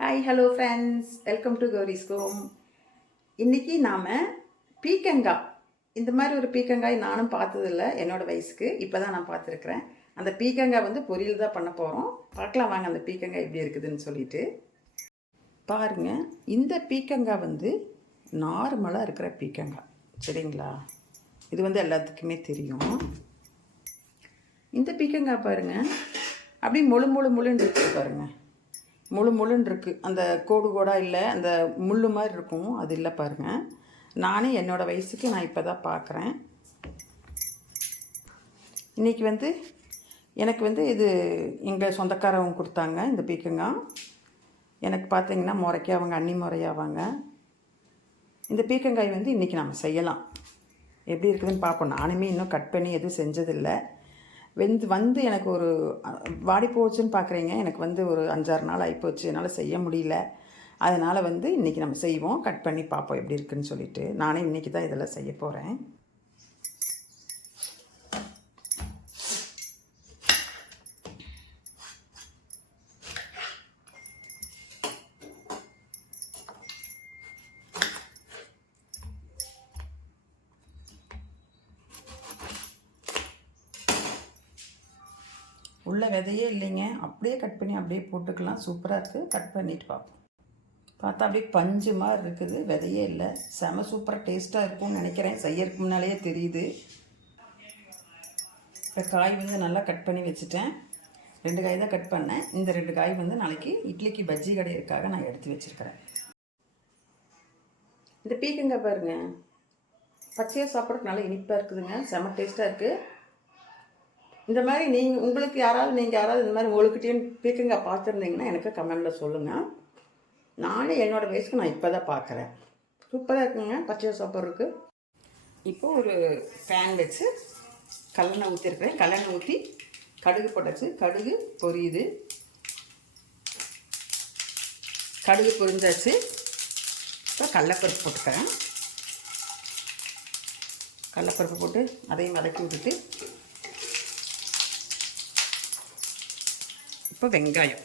Hi hello friends welcome to Gowri's home இன்றைக்கி நாம் பீக்கங்காய். இந்த மாதிரி ஒரு பீக்கங்காய் நானும் பார்த்ததில்ல என்னோடய வயசுக்கு. இப்போ தான் நான் பார்த்துருக்குறேன். அந்த பீக்கங்காய் வந்து பொரியல் தான் பண்ண போகிறோம் பார்க்கலாம் வாங்க அந்த பீக்கங்காய் எப்படி இருக்குதுன்னு சொல்லிட்டு. பாருங்கள் இந்த பீக்கங்காய் வந்து நார்மலாக இருக்கிற பீக்கங்காய். சரிங்களா? இது வந்து எல்லாத்துக்குமே தெரியும். இந்த பீக்கங்காய் பாருங்கள் அப்படியே முழு முழு முழுன்னு இருக்கு பாருங்கள் முழு முழுன்னு இருக்குது அந்த கோடு கோடாக இல்லை அந்த முள்ளு மாதிரி இருக்கும். அது இல்லை பாருங்க. நானே என்னோடய வயசுக்கு நான் இப்போ தான் பார்க்குறேன் இன்றைக்கி வந்து எனக்கு வந்து இது எங்கள் சொந்தக்காரவங்க கொடுத்தாங்க இந்த பீக்கங்காய் எனக்கு பார்த்தீங்கன்னா முறைக்கே அவங்க அண்ணி முறையாவாங்க. இந்த பீக்கங்காய் வந்து இன்றைக்கி நம்ம செய்யலாம். எப்படி இருக்குதுன்னு பார்ப்போம் நானுமே இன்னும் கட் பண்ணி எதுவும் செஞ்சதில்லை. வெந்து வந்து எனக்கு ஒரு வாடி போச்சுன்னு பார்க்குறீங்க எனக்கு வந்து ஒரு அஞ்சாறு நாள் ஆகிப்போச்சு என்னால் செய்ய முடியல. அதனால் வந்து இன்றைக்கி நம்ம செய்வோம். கட் பண்ணி பார்ப்போம் எப்படி இருக்குன்னு சொல்லிட்டு. நானே இன்றைக்கி தான் இதெல்லாம் செய்ய போகிறேன் உள்ள விதையே இல்லைங்க. அப்படியே கட் பண்ணி அப்படியே போட்டுக்கலாம். சூப்பராக இருக்குது கட் பண்ணிட்டு பார்ப்போம். பார்த்தா அப்படியே பஞ்சு மாதிரி இருக்குது. விதையே இல்லை. செம சூப்பராக டேஸ்ட்டாக இருக்கும்னு நினைக்கிறேன். செய்யறதுக்கு முன்னாலேயே தெரியுது. இப்போ காய் வந்து நல்லா கட் பண்ணி வச்சுட்டேன். ரெண்டு காய் தான் கட் பண்ணேன். இந்த ரெண்டு காய் வந்து நாளைக்கு இட்லிக்கு பஜ்ஜி கடையிறதுக்காக நான் எடுத்து வச்சுருக்கிறேன். இந்த பீக்கங்காய் பாருங்க. பச்சையாக சாப்பிட்றதுக்கு நல்லா இனிப்பாக இருக்குதுங்க. செம டேஸ்ட்டாக இருக்குது இந்த மாதிரி நீங்கள் உங்களுக்கு யாராவது நீங்கள் யாராவது இந்த மாதிரி உங்களுக்கிட்டேயும் பீக்கங்க பார்த்துருந்தீங்கன்னா எனக்கு கமெண்டில் சொல்லுங்கள் நானே என்னோடய வயசுக்கு நான் இப்போ தான் பார்க்குறேன். சூப்பராக இருக்குங்க. பச்சை சாப்பிட்றதுக்கு இப்போ ஒரு பேன் வச்சு கல்லெண்ணெய் ஊற்றிருக்கிறேன் கல்லெண்ணெய் ஊற்றி கடுகு போட்டாச்சு. கடுகு பொரியுது. கடுகு பொரிஞ்சாச்சு. இப்போ கடலப்பருப்பு போட்டுக்கிறேன். கடலப்பருப்பு போட்டு அதையும் வதக்கி விட்டுட்டு இப்போ வெங்காயம்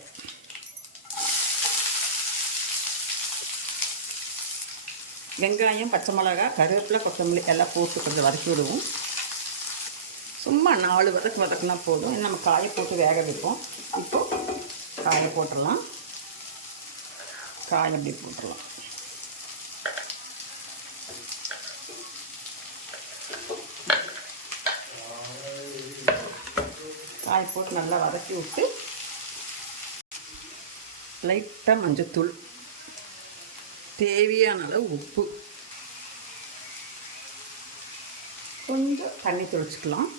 வெங்காயம் பச்சை மிளகா கருவேப்பிலை கொத்தமல்லி எல்லாம் போட்டு கொஞ்சம் வதக்கி விடுவோம் சும்மா நாலு வதக்கு வதக்குனா போதும் நம்ம காயை போட்டு வேக வைப்போம் இப்போ காயை போட்டுடலாம் காய் அப்படி போட்டுடலாம் காய் போட்டு நல்லா வதக்கி விட்டு லைட்டாக மஞ்சத்தூள். தேவையான அளவு உப்பு. கொஞ்சம் தண்ணி தெளிச்சுக்கலாம்.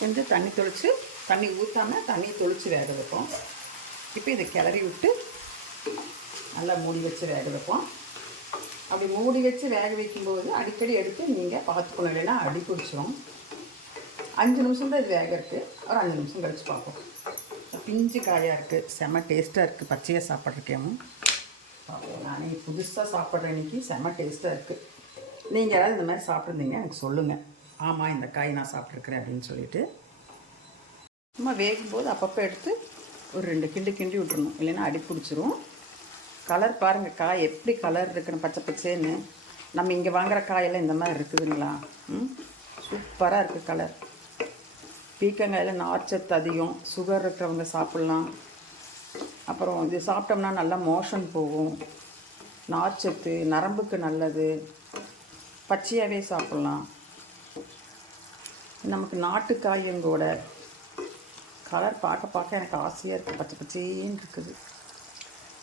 கொஞ்சம் தண்ணி தெளித்து தண்ணி ஊற்றாமல் தண்ணி தெளித்து வேக வைப்போம். இப்போ இதை கிளறி விட்டு நல்லா மூடி வச்சு வேக வைப்போம். அப்படி மூடி வச்சு வேக வைக்கும்போது அடிக்கடி எடுத்து நீங்கள் பார்த்துக்கணும் இல்லைன்னா அடி பிடிச்சிரும். அஞ்சு நிமிஷம் தான் இது வேக இருக்குது ஒரு அஞ்சு நிமிஷம் கழிச்சு பார்ப்போம். பிஞ்சு காயாக இருக்குது செம டேஸ்ட்டாக இருக்குது பச்சையாக சாப்பிட்றக்கேவும் பார்ப்போம் நானே புதுசாக சாப்பிட்ற இன்றைக்கி செம டேஸ்ட்டாக இருக்குது நீங்கள் யாராவது இந்த மாதிரி சாப்பிட்ருந்தீங்க எனக்கு சொல்லுங்கள் ஆமாம் இந்த காய் நான் சாப்பிட்ருக்குறேன் அப்படின்னு சொல்லிட்டு. சும்மா வேகும்போது அப்பப்போ எடுத்து ஒரு ரெண்டு கிண்டு கிண்டி விட்ருணும் இல்லைன்னா அடி பிடிச்சிரும். கலர் பாருங்கள் காய் எப்படி கலர் இருக்குன்னு பச்சை பச்சேன்னு. நம்ம இங்கே வாங்குகிற காயெல்லாம் இந்த மாதிரி இருக்குதுங்களா? ம்? சூப்பராக இருக்குது கலர். பீக்கங்காயில் நார்ச்சத்து அதிகம் சுகர் இருக்கிறவங்க சாப்பிட்லாம். அப்புறம் இது சாப்பிட்டோம்னா நல்லா மோஷன் போகும். நார்ச்சத்து நரம்புக்கு நல்லது. பச்சையாகவே சாப்பிட்லாம். நமக்கு நாட்டுக்காயங்கூட கலர் பார்க்க பார்க்க எனக்கு ஆசையாக இருக்குது பச்சை பச்சேன்னு இருக்குது.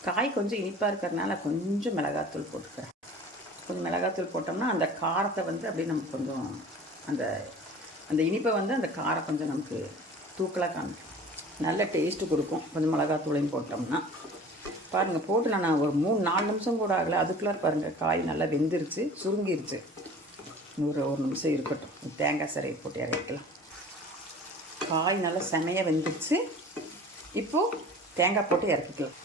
காய் கொஞ்சம் இனிப்பாக இருக்கிறதுனால கொஞ்சம் மிளகாத்தூள் போட்டுக்கிறேன் கொஞ்சம் மிளகாத்தூள் போட்டோம்னா அந்த காரத்தை வந்து அப்படியே நமக்கு கொஞ்சம் அந்த அந்த இனிப்பை வந்து அந்த காரம் கொஞ்சம் நமக்கு தூக்கலாக காமிக்கும். நல்ல டேஸ்ட்டு கொடுக்கும். கொஞ்சம் மிளகாத்தூளையும் போட்டோம்னா. பாருங்கள் போட்டு நான் ஒரு மூணு நாலு நிமிஷம் கூட ஆகலை. அதுக்குள்ளே பாருங்கள் காய் நல்லா வெந்துருச்சு சுருங்கிருச்சு. ஒரு ஒரு நிமிஷம் இருக்கட்டும். தேங்காய் சிறையை போட்டு இறக்கலாம் காய் நல்லா செமையாக வெந்துருச்சு. இப்போது தேங்காய் போட்டு இறக்கிக்கலாம்.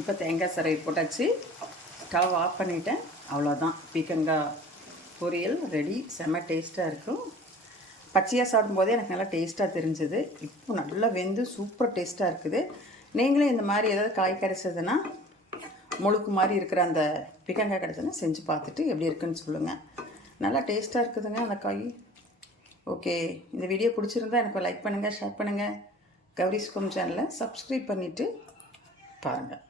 இப்போ தேங்காய் சிறகு போட்டாச்சு. ஸ்டவ் ஆஃப் பண்ணிவிட்டேன் அவ்வளோதான். பீக்கங்காய் பொரியல் ரெடி. செம்ம டேஸ்ட்டாக இருக்கும். பச்சையாக சாப்பிடும்போதே எனக்கு நல்லா டேஸ்ட்டாக தெரிஞ்சது. இப்போ நல்லா வெந்து சூப்பர் டேஸ்ட்டாக இருக்குது. நீங்களும் இந்த மாதிரி ஏதாவது காய் கிடச்சதுன்னா முழுக்கு மாதிரி இருக்கிற அந்த பிக்கங்காய் கிடைச்சதுன்னா செஞ்சு பார்த்துட்டு எப்படி இருக்குன்னு சொல்லுங்கள் நல்லா டேஸ்ட்டாக இருக்குதுங்க அந்த காய். ஓகே. இந்த வீடியோ பிடிச்சிருந்தா எனக்கு லைக் பண்ணுங்கள் ஷேர் பண்ணுங்கள் கௌரி ஸ்கூம் சேனலை சப்ஸ்கிரைப் பண்ணிவிட்டு பாருங்கள்